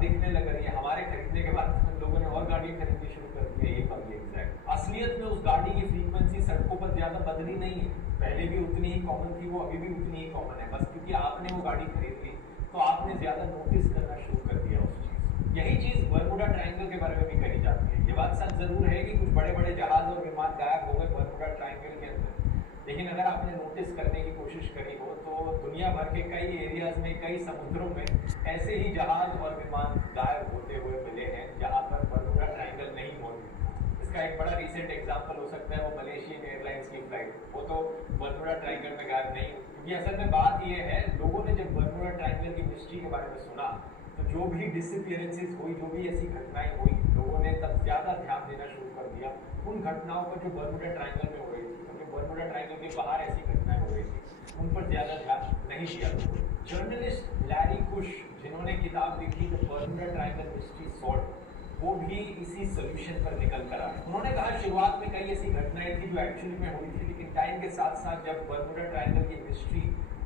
दिखने लग रही है। हमारे खरीदने के बाद लोगों ने और गाड़ी खरीदनी शुरू कर दी है। ये कब एग्जैक्ट असलियत में उस गाड़ी की फ्रीक्वेंसी सड़कों पर ज्यादा बदली नहीं है, पहले भी उतनी ही कॉमन थी, वो अभी भी उतनी ही कॉमन है। बस क्योंकि आपने वो गाड़ी खरीद ली तो आपने ज्यादा नोटिस करना शुरू कर दिया उस चीज। यही चीज बरमुडा ट्रायंगल के बारे में भी कही जाती है। ये बात सच जरूर है कि कुछ बड़े बड़े जहाज और विमान गायब हो गए बरमुडा ट्रायंगल के अंदर, लेकिन अगर आपने नोटिस करने की कोशिश करी हो तो दुनिया भर के कई एरियाज में, कई समुद्रों में ऐसे ही जहाज और विमान गायब होते हुए मिले हैं जहां पर बरमुडा ट्रायंगल नहीं मौजूद। इसका एक बड़ा रिसेंट एग्जांपल हो सकता है वो मलेशियन एयरलाइंस की फ्लाइट, वो तो बरमुडा ट्रायंगल में गायब नहीं हुई। क्योंकि असल में बात यह है, लोगों ने जब बरमुडा ट्रायंगल की मिस्ट्री के बारे में सुना तो जो भी डिसअपीयरेंसेस हुई, जो भी ऐसी घटनाएं हुई, लोगों ने तब ज्यादा ध्यान देना शुरू कर दिया उन घटनाओं पर जो बरमुडा ट्रायंगल में हो रही थी। क्योंकि बरमुडा ट्रायंगल के बाहर ऐसी घटनाएं हो रही थी, उन पर ज्यादा ध्यान नहीं दिया। जर्नलिस्ट लैरी कुश, जिन्होंने किताब लिखी the Bermuda triangle mystery solved, वो भी इसी सोल्यूशन पर निकल कर आए। उन्होंने कहा शुरुआत में कई ऐसी घटनाएं थी जो एक्चुअली में हुई थी, लेकिन टाइम के साथ साथ जब बरमुडा ट्रायंगल की मिस्ट्री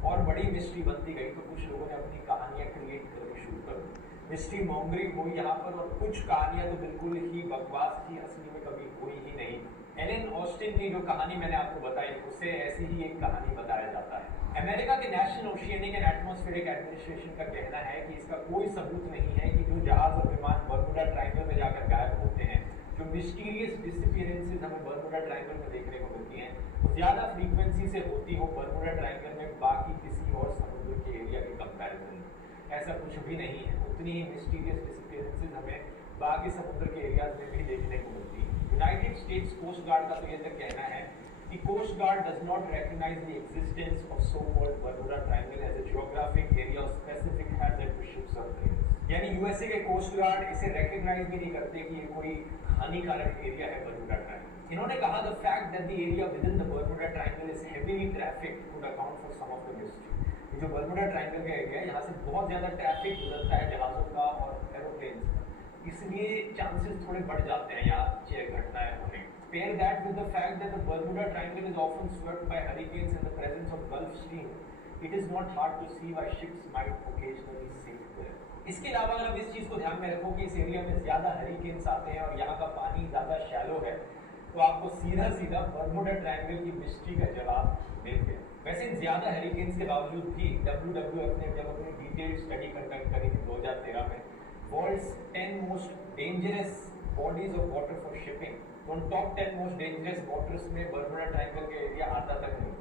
और बड़ी मिस्ट्री बनती गई तो कुछ लोगों ने अपनी कहानियां क्रिएट करनी शुरू कर दी। मिस्ट्री मॉन्गरिंग हुई यहाँ पर, और कुछ कहानियां तो बिल्कुल ही बकवास थी, असली में कभी हुई ही नहीं। एलन ऑस्टिन की जो कहानी मैंने आपको बताई, उससे ऐसी ही एक कहानी बताया जाता है। अमेरिका के national oceanic and atmospheric administration का कहना है कि इसका कोई सबूत नहीं है कि जो जहाज और विमान बरमुडा ट्रायंगल में जाकर गायब होते हैं, जो मिस्टीरियस डिसअपीयरेंसेस हमें बरमुडा ट्रायंगल में देखने को मिलती हैं, वो ज्यादा फ्रीक्वेंसी से होती हो बरमुडा ट्रायंगल में बाकी किसी और समुद्र के एरिया के कंपैरिजन में। ऐसा कुछ भी नहीं है, उतनी ही मिस्टीरियस डिसअपीयरेंसेस हमें बाकी समुद्र के एरियाज में भी देखने को मिलती है। यूनाइटेड स्टेट्स कोस्ट गार्ड का तो ये तक कहना है कि coast guard does not recognize the existence of so-called Bermuda Triangle as a geographic area of specific hazard to ships or planes। यानी यूएसए के कोस्ट गार्ड इसे recognize भी नहीं करते कि ये कोई हानिकारक एरिया है बरमुडा ट्रायंगल। इन्होंने कहा the fact that the area within the Bermuda Triangle is heavily trafficked could account for some of the mystery। ये जो बरमुडा ट्रायंगल का एरिया है, यहाँ से बहुत ज्यादा ट्रैफिक गुजरता है जहाजों का और एरोप्लेन्स का, इसलिए चांसेस थोड़े बढ़ जाते हैं यहाँ घटनाएं होने। Pair that with the fact that the Bermuda Triangle is often swept by hurricanes in the presence of Gulf Stream, it is not hard to see why ships might occasionally sink there। इसके अलावा अगर आप इस चीज को ध्यान में रखो कि इस एरिया में ज्यादा हरिकेन्स आते हैं और यहाँ का पानी ज्यादा शैलो है, तो आपको सीधा सीधा बरमुडा ट्रायंगल की मिस्ट्री का जवाब मिल गया। वैसे ज्यादा हरिकेन्स के बावजूद भी WWF ने जब अपनी डिटेल्ड स्टडी कंडक्ट करी थी 2013 में, world's 10 most dangerous bodies of water for shipping, तो टॉप 10 मोस्ट डेंजरस वाटर्स में बरमुडा ट्रायंगल का एरिया आता तक नहीं।